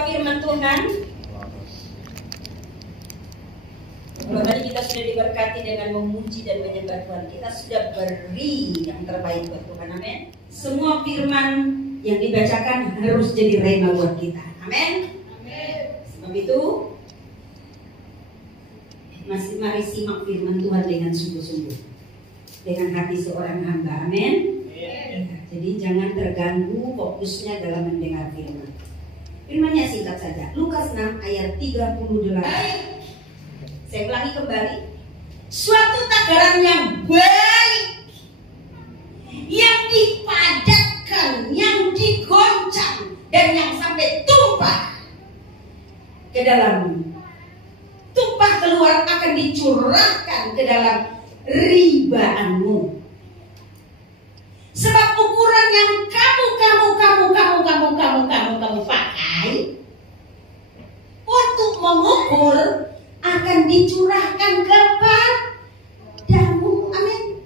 membuka firman Tuhan. Kalau tadi kita sudah diberkati dengan memuji dan menyembah Tuhan, kita sudah beri yang terbaik buat Tuhan. Amin. Semua firman yang dibacakan harus jadi rema buat kita. Amin. Sebab itu mari simak firman Tuhan dengan sungguh-sungguh, dengan hati seorang hamba. Amin. Jadi jangan terganggu fokusnya dalam mendengar firman. Firmannya singkat saja. Lukas 6 ayat 38. Saya ulangi kembali. Suatu takaran yang baik, yang dipadatkan, yang digoncang, dan yang sampai tumpah ke dalam, tumpah keluar akan dicurahkan ke dalam ribaanmu. Sebab ukuran yang kamu pakai untuk mengukur akan dicurahkan kepadamu. Amin.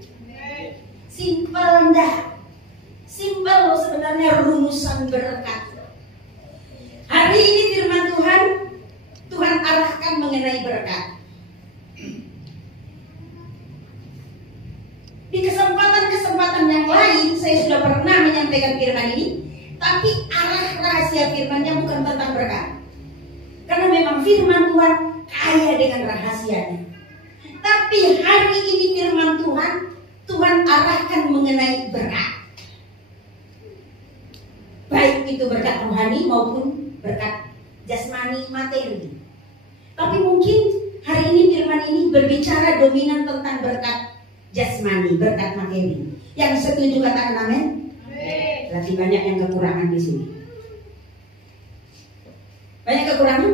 Simpel enggak? Simpel loh sebenarnya rumusan berkat. Hari ini firman Tuhan arahkan mengenai berkat. Di kesempatan-kesempatan yang lain saya sudah pernah menyampaikan firman ini, tapi arah rahasia firmannya bukan tentang berkat. Karena memang firman Tuhan kaya dengan rahasianya. Tapi hari ini firman Tuhan arahkan mengenai berkat. Baik itu berkat rohani maupun berkat jasmani materi. Tapi mungkin hari ini firman ini berbicara dominan tentang berkat jasmani, berkat materi. Yang setuju katakan amin. Berarti banyak yang kekurangan di sini. Banyak kekurangan?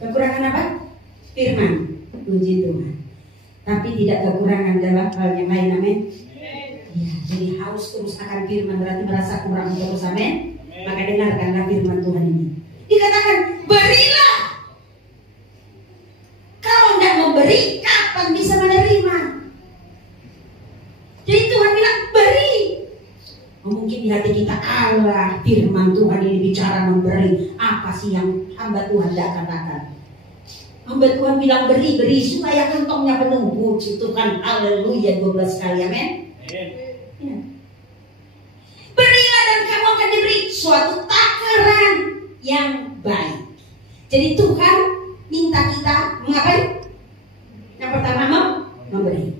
Kekurangan apa? Firman. Puji Tuhan. Tapi tidak kekurangan dalam hal yang lain. Amin. Ya, jadi haus terus akan firman berarti merasa kurang terus. Amin. Maka dengarkanlah firman Tuhan ini. Dikatakan berilah. Kalau tidak memberi, kapan bisa menerima? Jadi Tuhan bilang beri. Mungkin di hati kita, Allah firman Tuhan ini bicara memberi. Apa sih yang hamba Tuhan tidak katakan? Hamba Tuhan bilang beri supaya kantongnya penuh. Puji Tuhan, haleluya 12 kali, amin. Ya. Berilah dan kamu akan diberi suatu takaran yang baik. Jadi Tuhan minta kita mengapain? Yang pertama memberi.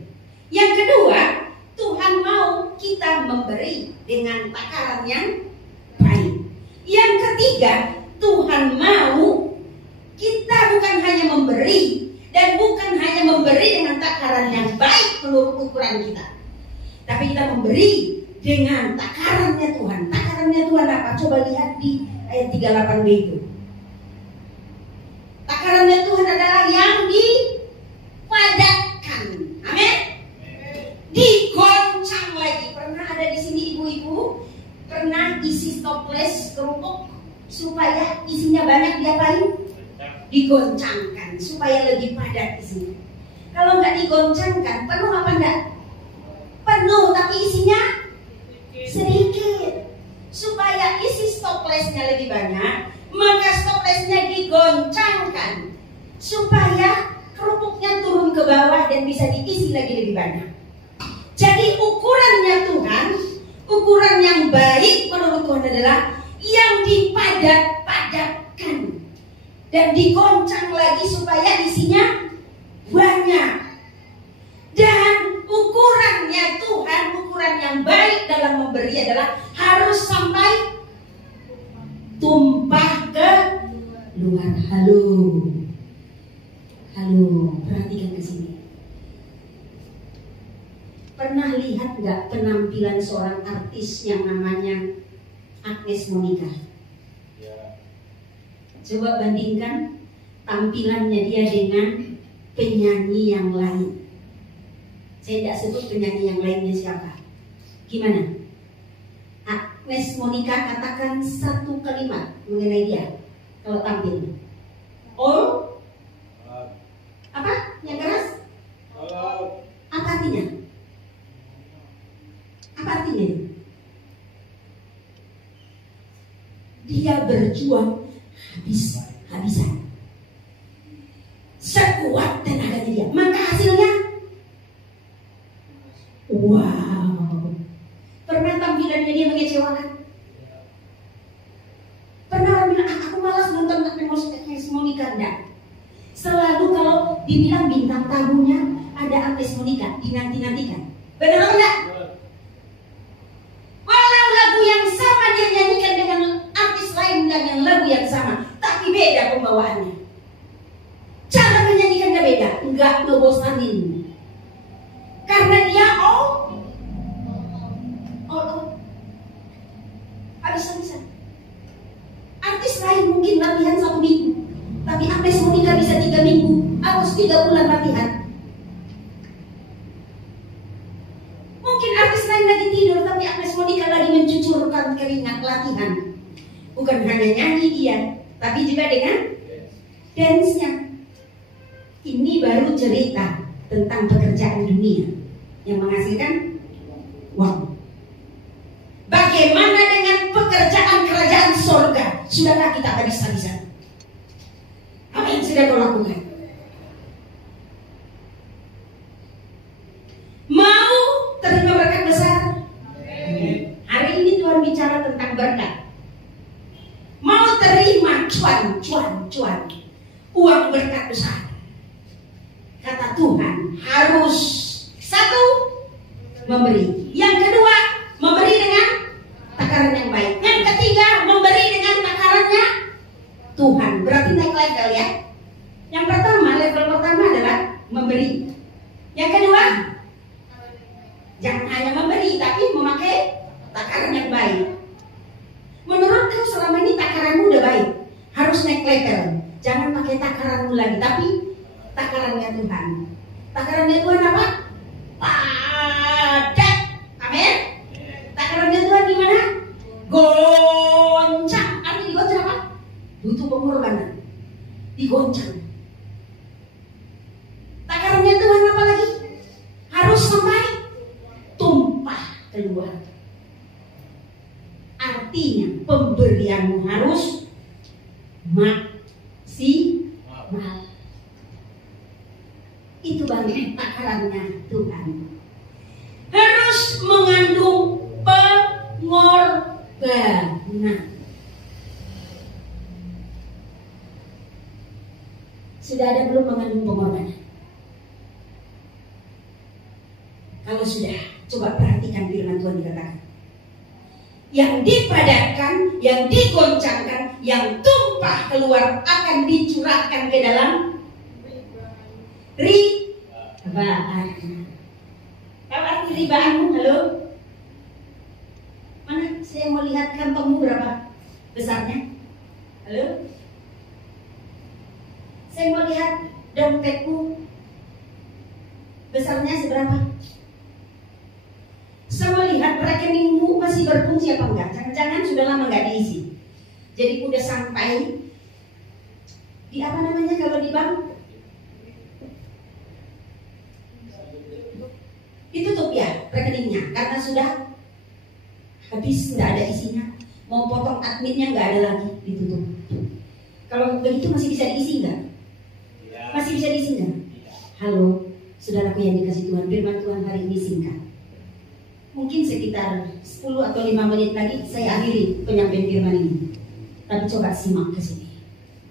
Yang kedua, Tuhan mau kita memberi dengan takaran yang baik. Yang ketiga, Tuhan mau kita bukan hanya memberi, dan bukan hanya memberi dengan takaran yang baik menurut ukuran kita, tapi kita memberi dengan takarannya Tuhan. Takarannya Tuhan apa? Coba lihat di ayat 38b itu. Takarannya Tuhan adalah yang dipadatkan. Amin. Digoncang lagi. Pernah ada di sini ibu-ibu pernah isi toples kerupuk supaya isinya banyak diapain? Digoncangkan supaya lebih padat isinya. Kalau nggak digoncangkan, penuh apa enggak? Penuh, tapi isinya sedikit. Supaya isi stoplesnya lebih banyak, maka stoplesnya digoncangkan supaya kerupuknya turun ke bawah dan bisa diisi lagi lebih banyak. Jadi ukurannya Tuhan, ukuran yang baik menurut Tuhan adalah yang dipadat-padatkan dan digoncang lagi supaya isinya banyak. Dan ukurannya Tuhan, ukuran yang baik dalam memberi adalah harus sampai tumpah ke luar. Halo, perhatikan ke sini. Pernah lihat nggak penampilan seorang artis yang namanya Agnes Monica? Coba bandingkan tampilannya dia dengan penyanyi yang lain. Saya tidak sebut penyanyi yang lainnya siapa. Gimana? Agnes Monica katakan satu kalimat mengenai dia kalau tampil. All? Apa? Yang keras? Apa artinya? Apa artinya? Dia dia berjuang habis-habisan. Sekuat tenaganya dia. Maka hasilnya, wow. Pernah tampilannya dia mengecewakan? Pernah orang bilang, aku malas nonton Agnes Monica? Enggak. Selalu kalau dibilang bintang tamunya ada Agnes Monica, dinanti-nantikan. Benar atau enggak? Walau lagu yang sama dia nyanyikan dengan artis lain dengan lagu yang sama, tapi beda pembawaannya. Cara menyanyikannya beda, enggak ngebosanin. Karena dia habis-habisan. Artis lain mungkin latihan 1 minggu, tapi Agnes Monica bisa 3 minggu atau 3 bulan latihan. Mungkin artis lain lagi tidur, tapi Agnes Monica lagi mencucurkan keringat latihan. Bukan hanya nyanyi dia, tapi juga dengan dance-nya. Ini baru cerita tentang pekerjaan dunia yang menghasilkan uang. Bagaimana dengan pekerjaan kerajaan surga? Sudahkah kita habis-habisan? Apa yang sudah kau lakukan? Mau terima berkat besar? Hari ini Tuhan bicara tentang berkat. Mau terima cuan, uang berkat besar? Kata Tuhan, harus 1, memberi. Yang kedua, memberi dengan takaran yang baik. Yang ketiga, memberi dengan takarannya Tuhan. Berarti naik level ya. Yang pertama, level pertama adalah memberi. Yang kedua, jangan hanya memberi, tapi memakai takaran yang baik. Menurutku selama ini takaranmu udah baik, harus naik level. Jangan pakai takaranmu lagi, tapi takarannya Tuhan. Takarannya Tuhan apa? Padat. Amin. Takarannya Tuhan gimana? Goncang. Artinya digoncang apa? Butuh pengorbanan. Digoncang. Takarannya Tuhan apa lagi? Harus sampai tumpah keluar. Artinya pemberianmu harus maksimal. Itu baru takarannya Tuhan. Harus mengandung pengorbanan. Sudah ada belum mengandung pengorbanan? Kalau sudah, coba perhatikan firman Tuhan dikatakan. Yang dipadatkan, yang digoncangkan, yang tumpah keluar akan dicurahkan ke dalam ribaan. Apa arti ribaanmu? Halo? Mana? Saya mau lihat kantongmu berapa besarnya. Halo? Saya mau lihat dompetmu besarnya seberapa. Saya mau lihat rekeningmu masih berfungsi apa enggak. Jangan-jangan sudah lama enggak diisi. Jadi udah sampai di apa namanya kalau di bank? Ditutup ya rekeningnya karena sudah habis, nggak ada isinya. Mau potong adminnya nggak ada lagi, ditutup. Kalau begitu masih bisa diisi nggak? Masih bisa diisi nggak? Halo, saudaraku yang dikasih Tuhan, firman Tuhan hari ini singkat. Mungkin sekitar 10 atau 5 menit lagi saya akhiri penyampaian firman ini. Tapi coba simak ke sini.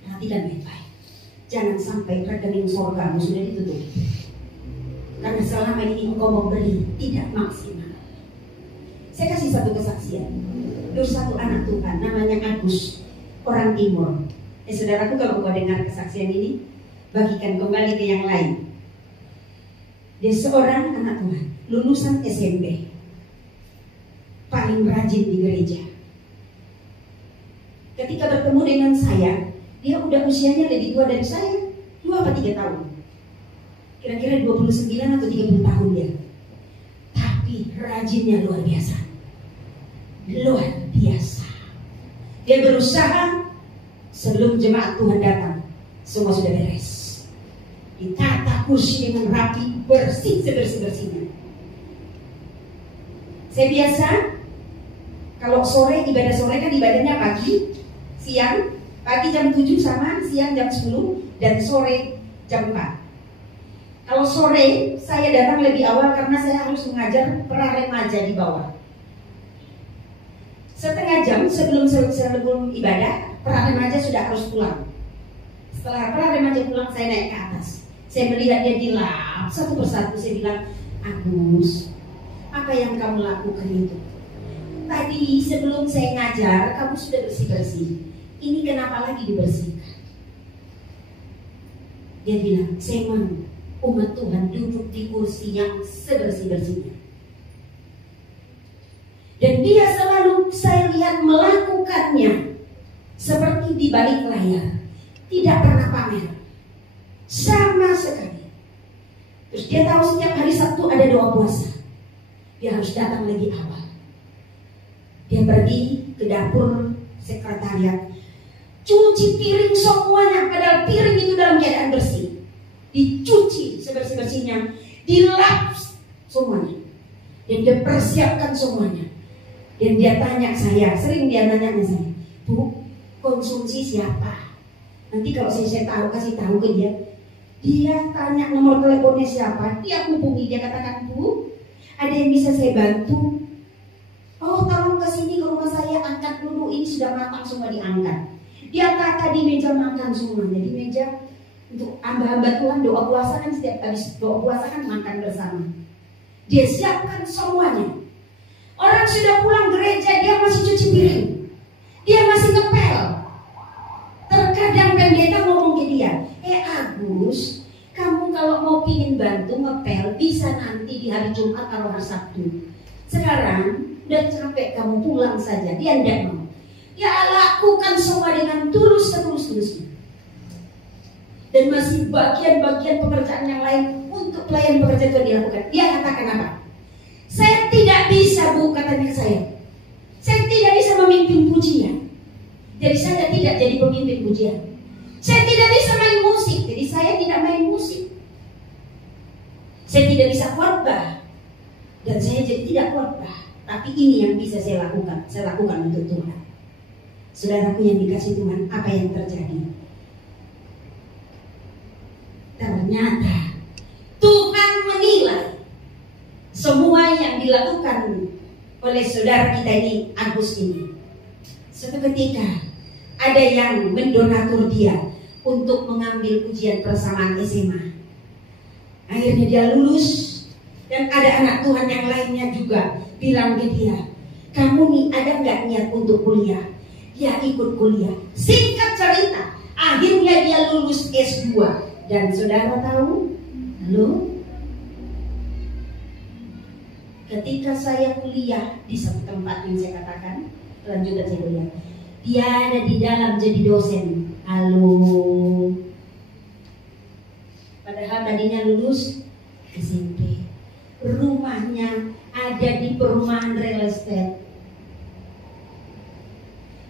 Perhatikan baik-baik. Jangan sampai rekening surgamu sudah ditutup. Karena selama ini engkau memberi tidak maksimal. Saya kasih satu kesaksian. Dulu satu anak Tuhan namanya Agus, orang Timur. Saudaraku, kalau engkau dengar kesaksian ini, bagikan kembali ke yang lain. Dia seorang anak Tuhan, lulusan SMP, paling rajin di gereja. Ketika bertemu dengan saya, dia udah usianya lebih tua dari saya, 2 atau 3 tahun. Kira-kira 29 atau 30 tahun dia. Tapi rajinnya luar biasa. Luar biasa. Dia berusaha sebelum jemaat Tuhan datang, semua sudah beres. Ditata kursi dengan rapi, bersih sebersih-bersihnya. Saya biasa kalau sore, ibadah sore kan ibadahnya pagi, siang, pagi jam 7 sama siang jam 10 dan sore jam 4. Kalau sore saya datang lebih awal karena saya harus mengajar para remaja di bawah. Setengah jam sebelum ibadah, para remaja sudah harus pulang. Setelah para remaja pulang, saya naik ke atas. Saya melihat dia dilap satu persatu. Saya bilang, Agus, apa yang kamu lakukan itu? Tadi sebelum saya ngajar, kamu sudah bersih-bersih. Ini kenapa lagi dibersihkan? Dia bilang, saya mau umat Tuhan duduk di kursi yang sebersih-bersihnya. Dan dia selalu saya lihat melakukannya seperti di balik layar, tidak pernah pamer sama sekali. Terus dia tahu setiap hari Sabtu ada doa puasa, dia harus datang lebih awal. Dia pergi ke dapur sekretariat, cuci piring semuanya, padahal piring itu dalam keadaan bersih. Dicuci sebersih-bersihnya, dilap semuanya, dan dia persiapkan semuanya. Dan dia tanya saya, sering dia nanya saya, Bu, konsumsi siapa? Nanti kalau saya tahu, kasih tahu ke dia. Dia tanya nomor teleponnya siapa, dia hubungi, dia katakan, Bu, ada yang bisa saya bantu? Oh, tolong ke sini ke rumah saya, angkat dulu, ini sudah matang semua diangkat. Dia kata di meja makan semuanya, di meja untuk hamba-hamba Tuhan doa puasa kan setiap habis doa puasa kan makan bersama. Dia siapkan semuanya. Orang sudah pulang gereja, dia masih cuci piring, dia masih ngepel. Terkadang pendeta ngomong ke dia, Agus, kamu kalau mau pingin bantu ngepel bisa nanti di hari Jumat atau hari Sabtu. Sekarang udah capek kamu pulang saja. Dia tidak mau. Dia lakukan semua dengan tulus setulus-tulusnya. Dan masih bagian-bagian pekerjaan yang lain untuk pelayan pekerjaan itu dilakukan. Dia katakan apa? Saya tidak bisa, Bu, katanya saya. Saya tidak bisa memimpin pujian. Jadi saya tidak jadi pemimpin pujian. Saya tidak bisa main musik. Jadi saya tidak main musik. Saya tidak bisa khotbah. Dan saya jadi tidak khotbah. Tapi ini yang bisa saya lakukan. Saya lakukan untuk Tuhan. Saudaraku yang dikasih Tuhan, apa yang terjadi? Ternyata Tuhan menilai semua yang dilakukan oleh saudara kita ini, Agus ini. Suatu ketika ada yang mendonatur dia untuk mengambil ujian persamaan SMA. Akhirnya dia lulus. Dan ada anak Tuhan yang lainnya juga bilang ke dia, kamu nih ada nggak niat untuk kuliah? Dia ikut kuliah. Singkat cerita, akhirnya dia lulus S2. Dan saudara tahu, lalu ketika saya kuliah di satu tempat yang saya katakan, lanjutan saya kuliah, dia ada di dalam jadi dosen. Halo. Padahal tadinya lulus SMP. Rumahnya ada di perumahan real estate.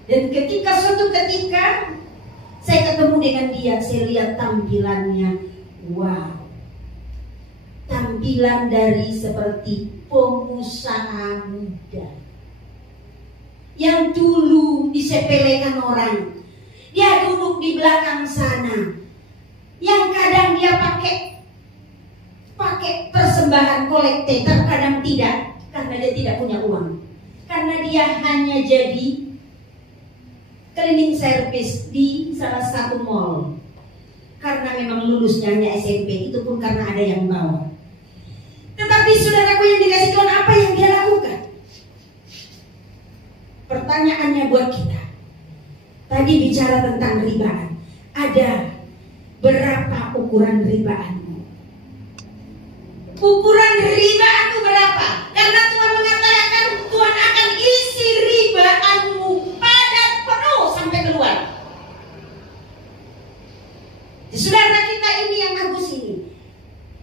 Dan suatu ketika saya ketemu dengan dia, saya lihat tampilannya, wow, tampilan dari seperti pengusaha muda yang dulu disepelekan orang. Dia duduk di belakang sana, yang kadang dia pakai persembahan kolekte, terkadang tidak, karena dia tidak punya uang, karena dia hanya jadi cleaning service di salah satu mall. Karena memang lulusnya hanya SMP, itu pun karena ada yang bawa. Tetapi saudaraku yang dikasih Tuhan, apa yang dia lakukan? Pertanyaannya buat kita. Tadi bicara tentang ribaan. Ada berapa ukuran ribaanmu? Ukuran ribaanmu berapa? Karena Tuhan mengatakan Tuhan akan isi ribaanmu padat penuh sampai keluar. Saudara kita ini yang Agus ini,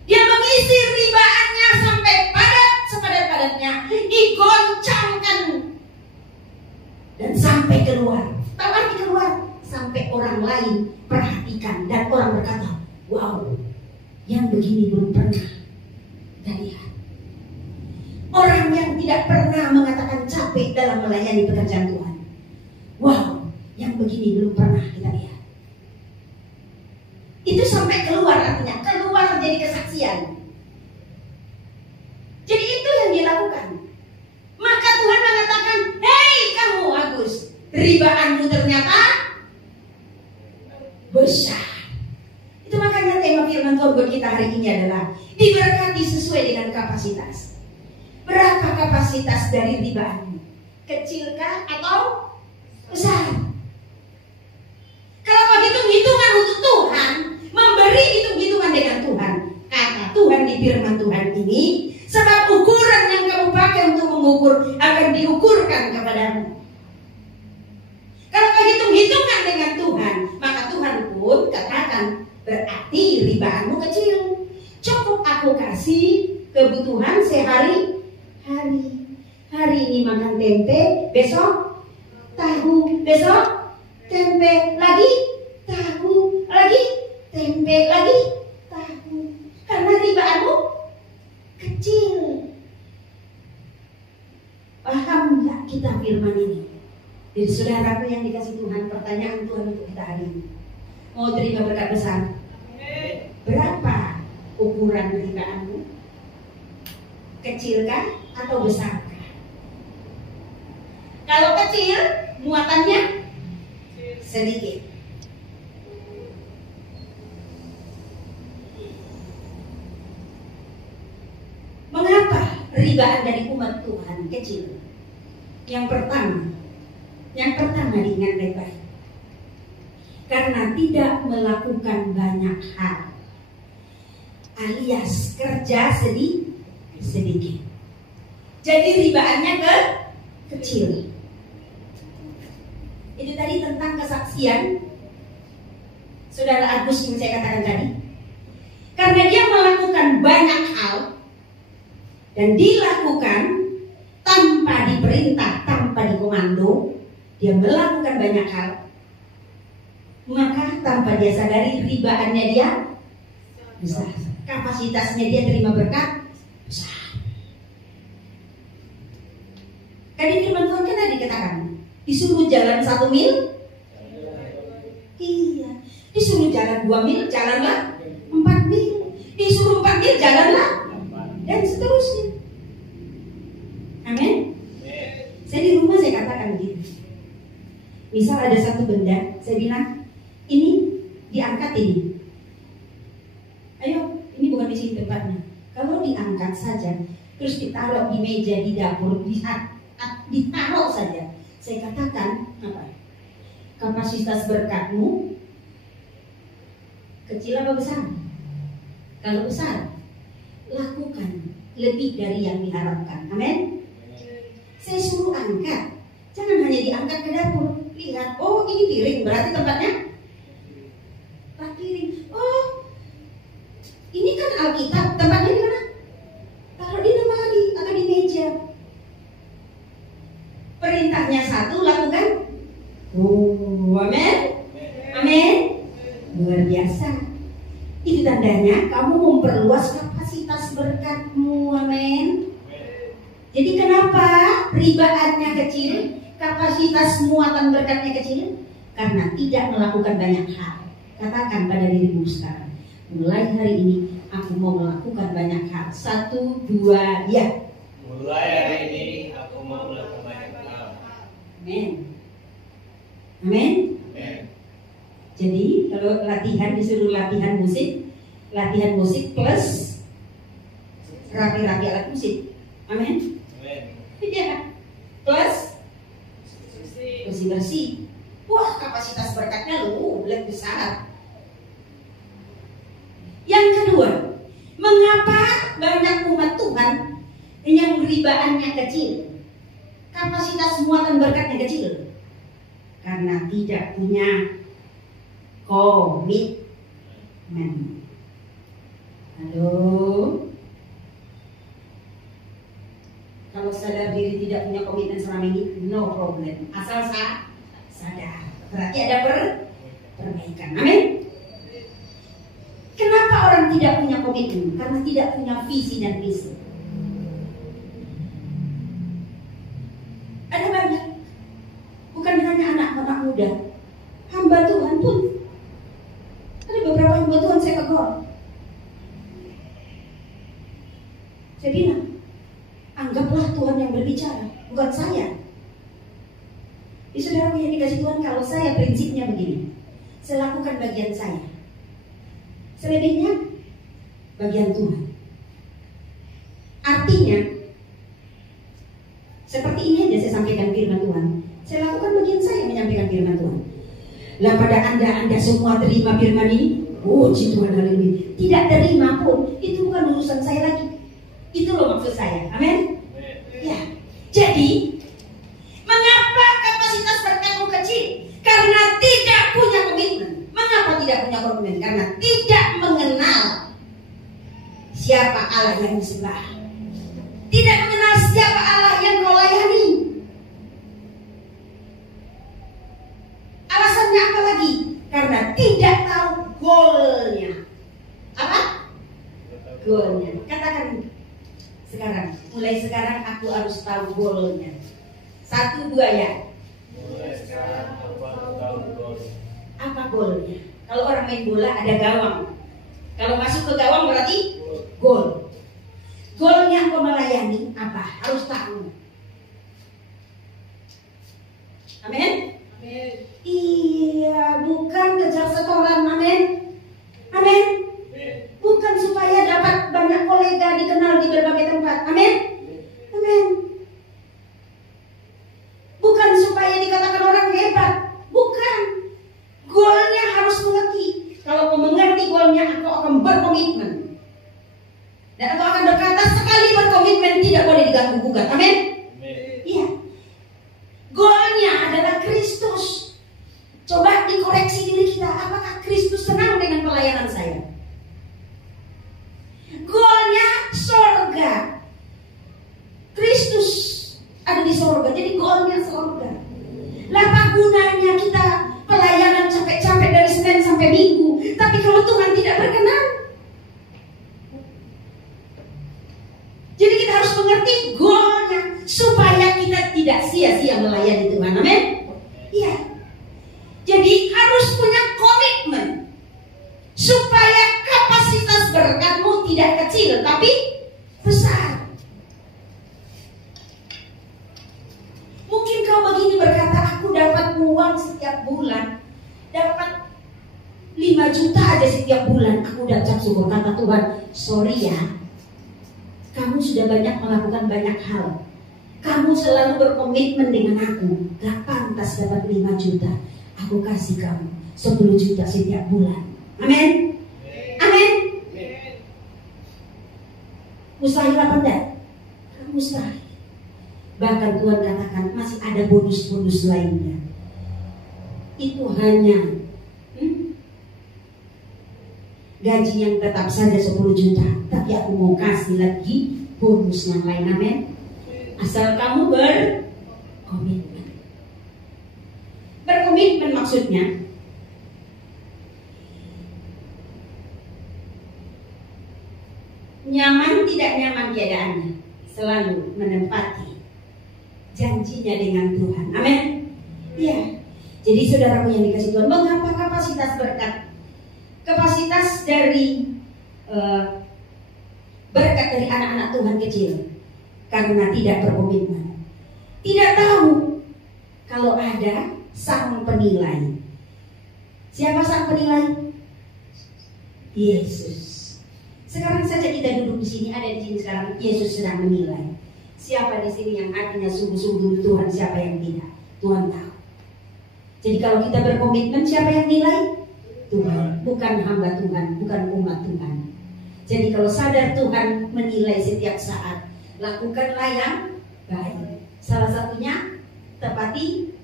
dia mengisi ribaannya sampai padat sepadat-padatnya, digoncangkan dan sampai keluar. Tahu arti keluar? Sampai orang lain perhatikan dan orang berkata, wow, yang begini belum pernah kita lihat. Orang yang tidak pernah mengatakan capek dalam melayani pekerjaan Tuhan. Wow, yang yang begini belum pernah kita lihat. Itu sampai keluar, artinya keluar jadi kesaksian. Jadi itu yang dilakukan. Maka Tuhan mengatakan, hei kamu Agus, ribaanmu ternyata besar. Itu makanya tema firman Tuhan buat kita hari ini adalah diberkati sesuai dengan kapasitas. Berapa kapasitas dari ribaanmu? Kecilkah atau besar? Kalau kau hitung-hitungan untuk Tuhan, memberi hitung-hitungan dengan Tuhan, kata Tuhan di firman Tuhan ini, sebab ukuran yang kamu pakai untuk mengukur akan diukurkan kepadamu. Kalau kau hitung-hitungan dengan Tuhan, maka Tuhan pun katakan, berarti ribaanmu kecil. Cukup aku kasih kebutuhan sehari-hari. Hari ini makan tempe, besok tahu, besok tempe lagi, tahu lagi, tempe lagi, tahu. Karena ribaanmu kecil. Paham nggak kita firman ini? Jadi saudaraku yang dikasih Tuhan, pertanyaan Tuhan untuk kita hari ini, mau terima berkat besar? Berapa ukuran ribaanmu? Kecilkah atau besarkah? Kalau kecil, muatannya sedikit. Mengapa ribaan dari umat Tuhan kecil? Yang pertama diingat baik-baik. Karena tidak melakukan banyak hal, alias kerja sedikit. Jadi ribaannya kecil. Itu tadi tentang kesaksian Saudara Agus yang saya katakan tadi. Karena dia melakukan banyak hal dan dilakukan tanpa diperintah, tanpa dikomando, dia melakukan banyak hal, maka tanpa dia sadari ribaannya dia besar. Kapasitasnya dia terima berkat besar. Kan di firman Tuhan kan tadi dikatakan, disuruh jalan 1 mil, iya. Disuruh jalan 2 mil, jalanlah 4 mil. Disuruh 4 mil, jalanlah, dan seterusnya. Amin. Saya di rumah saya katakan begitu. Misal ada satu benda, saya bilang, ini diangkat ini. Ayo, ini bukan di sini tempatnya. Kalau diangkat saja, terus ditaruh di meja di dapur, ditaruh saja. Saya katakan apa? Kapasitas berkatmu kecil apa besar? Kalau besar, lakukan lebih dari yang diharapkan. Amin. Saya suruh angkat, jangan hanya diangkat ke dapur. Lihat, oh ini piring, berarti tempatnya tak piring. Oh, ini kan Alkitab, tempatnya di mana? Taruh di lemari atau di meja. Perintahnya satu, lakukan. Oh, amin. Amin. Luar biasa. Itu tandanya kamu memperluas kapasitas berkatmu. Amin. Jadi kenapa ribaannya kecil, kapasitas muatan berkatnya kecil? Karena tidak melakukan banyak hal. Katakan pada dirimu sekarang, mulai hari ini aku mau melakukan banyak hal. 1, 2, ya. Mulai hari ini aku mau melakukan banyak hal. Amin. Amin. Jadi kalau latihan, disuruh latihan musik plus rapi-rapi alat musik. Amin. Ya. Plus bersih-bersih. Wah, kapasitas berkatnya lebih besar. Yang kedua, mengapa banyak umat Tuhan yang ribaannya kecil, kapasitas muatan berkatnya kecil? Karena tidak punya komitmen. Halo. Kalau sadar diri tidak punya komitmen selama ini, no problem. Asal sadar, berarti ada perbaikan. Amin. Kenapa orang tidak punya komitmen? Karena tidak punya visi dan misi. Ada banyak, bukan hanya anak-anak muda, hamba Tuhan pun, ada beberapa hamba Tuhan saya tegur. Saya bilang, anggaplah Tuhan yang berbicara, bukan saya. Saudara yang dikasih Tuhan, kalau saya prinsipnya begini, saya lakukan bagian saya, selebihnya bagian Tuhan. Artinya seperti ini aja saya sampaikan firman Tuhan. Saya lakukan bagian saya menyampaikan firman Tuhan. Lah pada anda semua terima firman ini, puji Tuhan, haleluya. Tidak terima pun, itu bukan urusan saya lagi. Itu loh maksud saya, amin. Ya, jadi mengapa kapasitas berkatmu kecil? Karena tidak punya komitmen. Mengapa tidak punya komitmen? Karena tidak mengenal siapa Allah yang disembah. Tidak mengenal siapa Allah yang kau layani. Alasannya apa lagi? Karena tidak tahu goalnya. Apa? Goalnya. Katakan sekarang. Mulai sekarang aku harus tahu goalnya. 1, 2 ya. Mulai sekarang aku tahu goalnya. Apa goalnya? Kalau orang main bola ada gawang. Kalau masuk ke gawang berarti goal. Goalnya engkau melayani apa? Harus tahu. Amin? Amin. Iya, bukan kejar setoran, amin. Amin. Bukan supaya dapat banyak kolega dikenal di berbagai tempat, amin. Amin. Bukan supaya dikatakan orang hebat, bukan. Goalnya harus mengerti. Kalau kau mengerti goalnya, engkau akan berkomitmen. Dan engkau akan berkata, sekali berkomitmen tidak boleh diganggu gugat. Amin? Iya. Goalnya adalah Kristus. Coba dikoreksi diri kita. Apakah Kristus senang dengan pelayanan saya? Goalnya sorga. Kristus ada di sorga. Jadi goalnya sorga. Lah apa gunanya kita pelayanan capek-capek dari Senin sampai Minggu, tapi kalau Tuhan tidak berkenan? Jadi kita harus mengerti goalnya supaya kita tidak sia-sia melayani Tuhan. Amin? Iya. Jadi harus punya komitmen supaya kapasitas berkatmu tidak kecil tapi besar. Mungkin kau begini berkata, aku dapat uang setiap bulan, dapat 5 juta aja setiap bulan, aku udah ucap syukur. Kata Tuhan, sorry ya, kamu sudah banyak melakukan banyak hal. Kamu selalu berkomitmen dengan aku. Gak pantas dapat 5 juta. Aku kasih kamu 10 juta setiap bulan. Amin. Amin. Mustahil apa enggak? Mustahil. Bahkan Tuhan katakan masih ada bonus-bonus lainnya. Itu hanya gaji yang tetap saja 10 juta, tapi aku mau kasih lagi bonus yang lain. Amin. Asal kamu berkomitmen. Berkomitmen maksudnya nyaman tidak nyaman keadaannya, selalu menempati janjinya dengan Tuhan. Amin. Ya. Jadi saudaraku yang dikasih Tuhan, mengapa kapasitas berkat? Kapasitas dari berkat dari anak-anak Tuhan kecil karena tidak berkomitmen. Tidak tahu kalau ada sang penilai. Siapa sang penilai? Yesus. Sekarang saja kita duduk di sini, ada di sini sekarang, Yesus sedang menilai. Siapa di sini yang hatinya sungguh-sungguh Tuhan, siapa yang tidak? Tuhan tahu. Jadi kalau kita berkomitmen, siapa yang nilai? Tuhan, bukan hamba Tuhan, bukan umat Tuhan. Jadi kalau sadar Tuhan menilai setiap saat, lakukanlah yang baik. Salah satunya tepati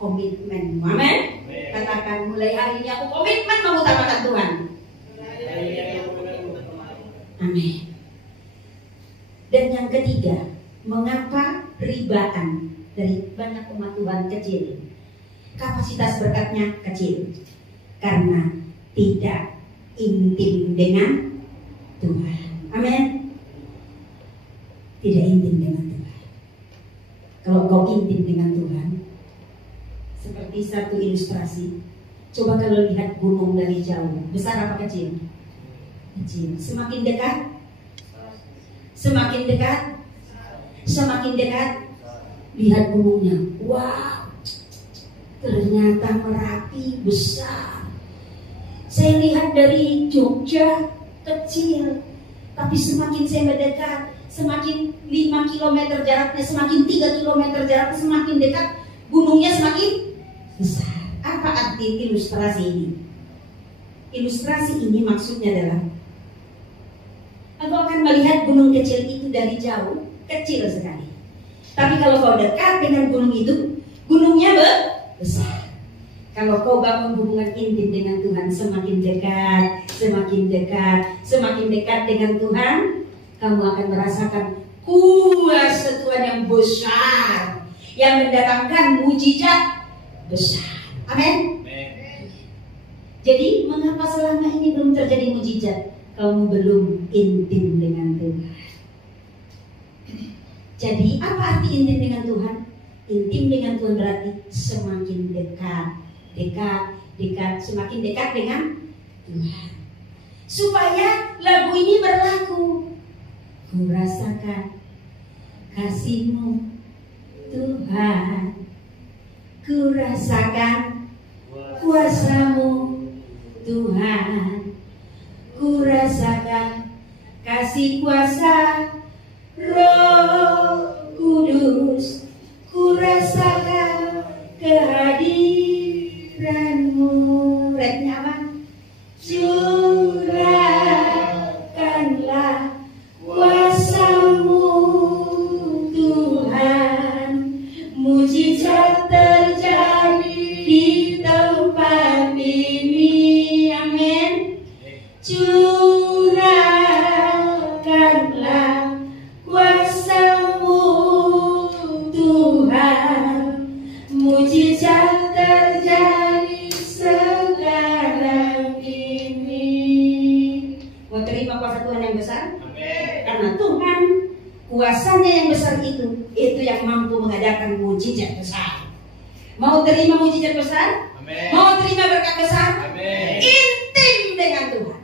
komitmen. Amin. Katakan, mulai hari ini aku komitmen mengutamakan Tuhan. Amin. Dan yang ketiga, mengapa ribaan dari banyak umat Tuhan kecil? Kapasitas berkatnya kecil karena tidak intim dengan Tuhan. Amin. Tidak intim dengan Tuhan. Kalau kau intim dengan Tuhan, seperti satu ilustrasi, Coba kalau lihat gunung dari jauh, besar apa kecil? Kecil. Semakin dekat, semakin dekat, semakin dekat, lihat gunungnya. Wow, ternyata Merapi besar. Saya lihat dari Jogja kecil, tapi semakin saya mendekat, semakin 5 km jaraknya, semakin 3 km jaraknya, semakin dekat, gunungnya semakin besar. Apa arti ilustrasi ini? Ilustrasi ini maksudnya adalah engkau akan melihat gunung kecil itu dari jauh, kecil sekali. Tapi kalau kau dekat dengan gunung itu, gunungnya besar. Kalau kau bangun hubungan intim dengan Tuhan, semakin dekat, semakin dekat, semakin dekat dengan Tuhan, kamu akan merasakan kuasa Tuhan yang besar, yang mendatangkan mujizat besar. Amin. Jadi mengapa selama ini belum terjadi mujizat? Kamu belum intim dengan Tuhan. Jadi apa arti intim dengan Tuhan? Intim dengan Tuhan berarti semakin dekat, dekat, dekat, semakin dekat dengan Tuhan. Supaya lagu ini berlaku. Ku rasakan kasih-Mu Tuhan, ku rasakan kuasa-Mu Tuhan, ku rasakan kasih kuasa Roh Kudus, ku rasakan kehadiran-Mu. Rednya apa? Curahkanlah kuasa-Mu Tuhan, mujizat terjadi di tempat ini. Amin. Curahkanlah kuasa-Mu Tuhan, mujizat terjadi sekarang ini. Mau terima kuasa Tuhan yang besar? Amin. Karena Tuhan kuasanya yang besar itu yang mampu mengadakan mujizat besar. Mau terima mujizat besar? Amin. Mau terima berkat besar? Amin. Intim dengan Tuhan.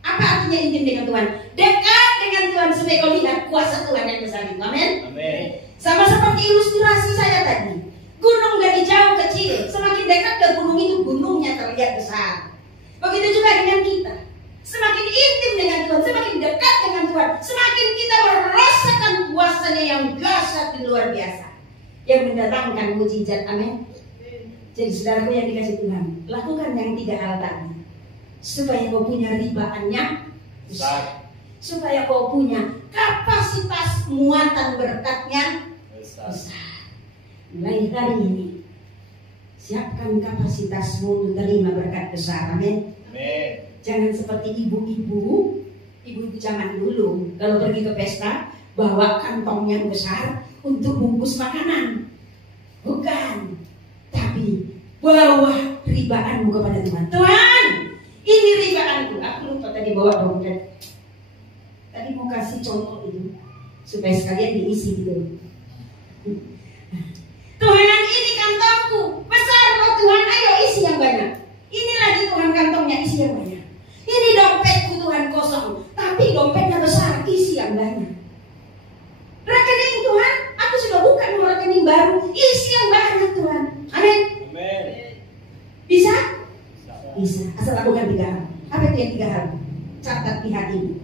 Apa artinya intim dengan Tuhan? Dekat dengan Tuhan supaya kau lihat kuasa Tuhan yang besar itu. Amin. Amin. Sama seperti ilustrasi saya tadi. Gunung dari jauh kecil, semakin dekat ke gunung itu, gunungnya terlihat besar. Begitu juga dengan kita. Semakin intim dengan Tuhan, semakin dekat dengan Tuhan, semakin kita merasakan kuasanya yang dahsyat dan luar biasa, yang mendatangkan mujizat. Amin. Jadi saudaraku yang dikasih Tuhan, lakukan yang 3 hal tadi, supaya kau punya ribaannya besar, supaya kau punya kapasitas muatan berkatnya besar. Mulai hari ini, siapkan kapasitasmu untuk terima berkat besar. Amin. Amin. Jangan seperti ibu-ibu zaman dulu, kalau pergi ke pesta bawa kantong yang besar untuk bungkus makanan. Bukan, tapi bawa ribaanmu kepada Tuhan. Tuhan, ini ribaanku. Aku lupa tadi bawa dompet. Tadi mau kasih contoh itu supaya sekalian diisi gitu. Tuhan, ini kantongku besar, oh Tuhan, ayo isi yang banyak. Ini lagi Tuhan, kantongnya isi yang banyak. Ini dompetku Tuhan kosong, tapi dompetnya besar, isi yang banyak. Rekening Tuhan, aku sudah buka nomor rekening baru, isi yang banyak Tuhan. Amin. Amin. Bisa? Bisa. Asal lakukan 3 hal. Apa itu yang 3 hal? Catat di hatimu.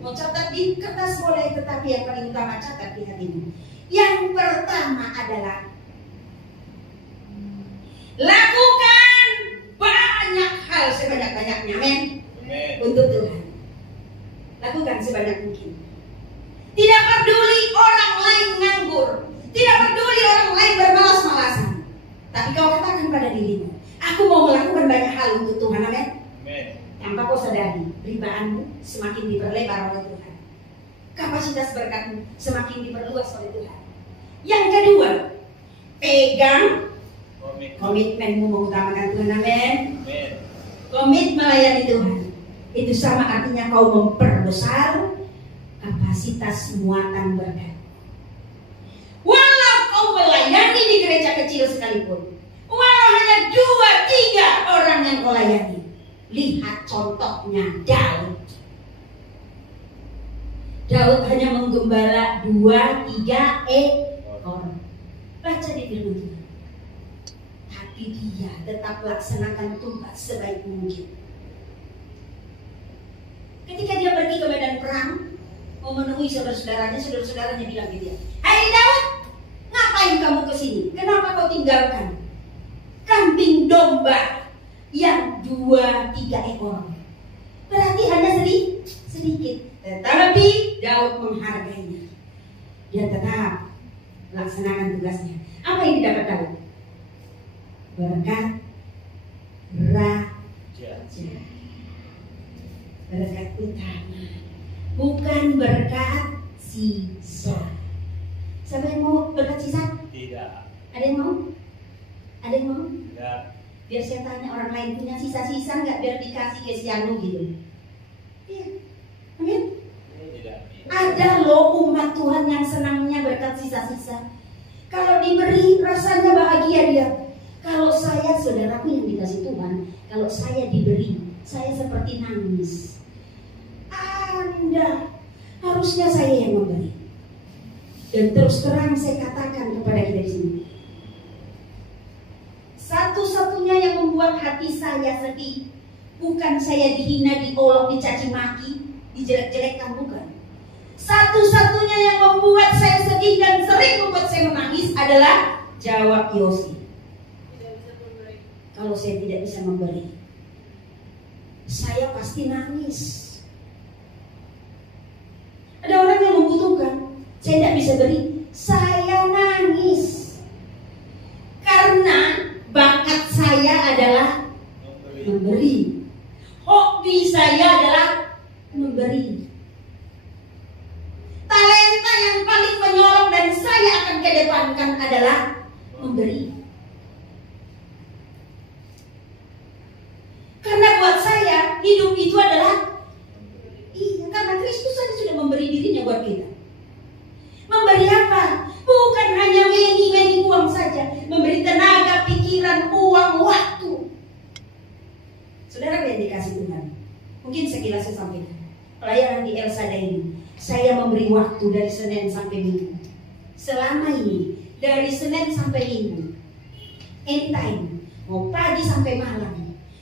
Mau catat di kertas boleh, tetapi yang paling utama catat di hatimu. Yang pertama adalah lakukan banyak hal sebanyak-banyaknya. Amin. Untuk Tuhan. Lakukan sebanyak mungkin. Tidak peduli orang lain nganggur, tidak peduli orang lain bermalas-malasan, tapi kau katakan pada dirimu, aku mau melakukan banyak hal untuk Tuhan. Amin. Tanpa kau sadari, ribaanmu semakin diperlebar oleh Tuhan, kapasitas berkatmu semakin diperluas oleh Tuhan. Yang kedua, pegang komitmenmu mengutamakan Tuhan. Amin. Komit melayani Tuhan. Itu sama artinya kau memperbesar kapasitas muatan berkat. Walau kau melayani di gereja kecil sekalipun, walau hanya 2-3 layani. Lihat contohnya Daud. Daud hanya menggembala 2-3 ekor. Baca di firman Tuhan. Tapi dia tetap laksanakan tugas sebaik mungkin. Ketika dia pergi ke medan perang, mau menemui saudara-saudaranya bilang ke dia, "Hai Daud, ngapain kamu kesini? Kenapa kau tinggalkan kambing domba yang 2-3 ekor?" Berarti hanya sedikit. Tetapi Daud menghargainya. Dia tetap laksanakan tugasnya. Apa yang didapat Daud? Berkat raja. Berkat utama, bukan berkat sisa. Siapa yang mau berkat sisa? Tidak. Ada yang mau? Ada yang mau? Tidak. Biar saya tanya orang lain punya sisa-sisa nggak, biar dikasih ke si Anu gitu. Iya. Amin. Tidak. Ada loh umat Tuhan yang senangnya berkat sisa-sisa. Kalau diberi rasanya bahagia dia. Kalau saya, saudaraku yang dikasih Tuhan, kalau saya diberi, saya seperti nangis. Anda, harusnya saya yang memberi. Dan terus terang saya katakan kepada kita di sini, satu-satunya yang membuat hati saya sedih, bukan saya dihina, diolok, dicaci maki, dijelek-jelekkan, bukan. Satu-satunya yang membuat saya sedih dan sering membuat saya menangis adalah jawab Yosi. Kalau saya tidak bisa memberi, saya pasti nangis. Ada orang yang membutuhkan, saya tidak bisa beri, saya nangis. Karena bakat saya adalah memberi. Hobi saya adalah memberi. Talenta yang paling menyolok dan saya akan kedepankan adalah memberi. Karena buat saya hidup itu adalah karena Kristus saja sudah memberi dirinya buat kita. Memberi apa? Bukan hanya meni uang saja, memberi tenaga, pikiran, uang, waktu. Saudara yang dikasih Tuhan, mungkin sekilas saya sampaikan pelayanan di El Shaddai ini, saya memberi waktu dari Senin sampai Minggu. Selama ini dari Senin sampai Minggu, anytime, mau pagi sampai malam.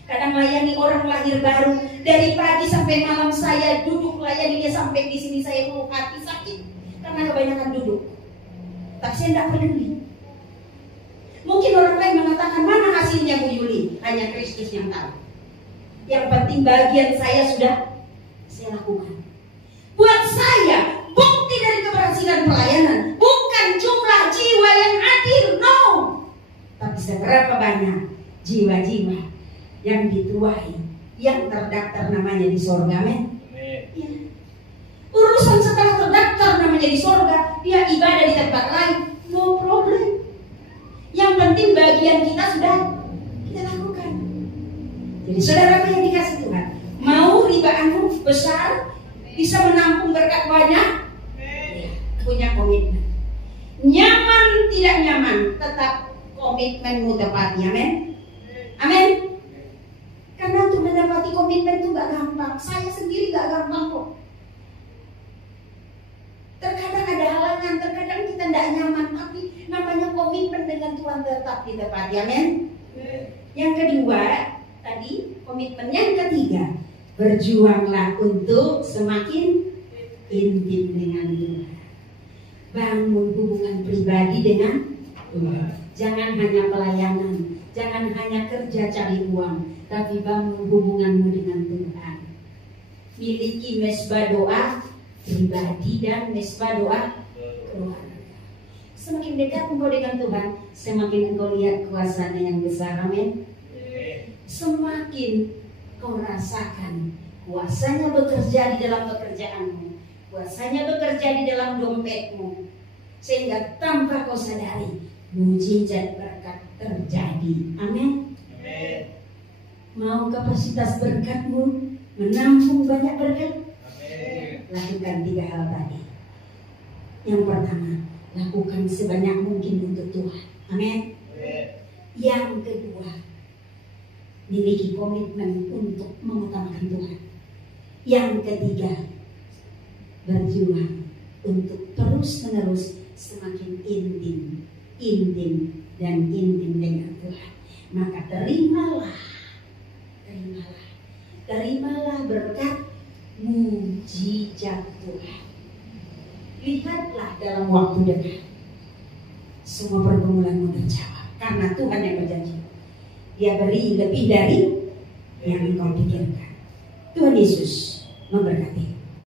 Kadang melayani orang lahir baru, dari pagi sampai malam saya duduk melayani dia, sampai di sini saya peluk hati sakit karena kebanyakan duduk. Tapi saya tidak peduli. Mungkin orang lain mengatakan, mana hasilnya Bu Yuli? Hanya Kristus yang tahu. Yang penting bagian saya sudah saya lakukan. Buat saya, bukti dari keberhasilan pelayanan bukan jumlah jiwa yang hadir, no. Tapi seberapa banyak jiwa-jiwa yang dituai, yang terdaftar namanya di sorga, men. Ya. Urusan setelah terdaftar namanya di sorga, dia ibadah di tempat lain, no problem. Yang penting bagian kita sudah kita lakukan. Jadi saudara yang dikasih Tuhan, mau ribaanmu besar, bisa menampung berkat banyak, ya, punya komitmen. Nyaman tidak nyaman, tetap komitmenmu tepatnya, men. Amin. Karena untuk mendapati komitmen itu gak gampang. Saya sendiri gak gampang kok. Terkadang ada halangan, terkadang kita tidak nyaman. Tapi namanya komitmen dengan Tuhan tetap ditepati. Amin. Yang kedua, tadi komitmen. Yang ketiga, berjuanglah untuk semakin intim dengan Tuhan. Bangun hubungan pribadi dengan Tuhan. Jangan hanya pelayanan, jangan hanya kerja cari uang, tapi bangun hubunganmu dengan Tuhan. Miliki mesbah doa pribadi dan mesbah doa keluarga. Semakin dekat engkau dengan Tuhan, semakin engkau lihat kuasa-Nya yang besar. Amin. Semakin kau rasakan kuasa-Nya bekerja di dalam pekerjaanmu, kuasa-Nya bekerja di dalam dompetmu, sehingga tanpa kau sadari mujizat berkat terjadi. Amin. Mau kapasitas berkatmu menampung banyak berkat? Amin. Lakukan 3 hal tadi. Yang pertama, lakukan sebanyak mungkin untuk Tuhan. Amin. Yang kedua, miliki komitmen untuk mengutamakan Tuhan. Yang ketiga, berjuang untuk terus-menerus semakin intim dengan Tuhan. Maka terimalah berkat mujizat Tuhan. Lihatlah dalam waktu dekat, semua pergumulanmu terjawab karena Tuhan yang berjanji. Dia beri lebih dari yang engkau pikirkan. Tuhan Yesus memberkati.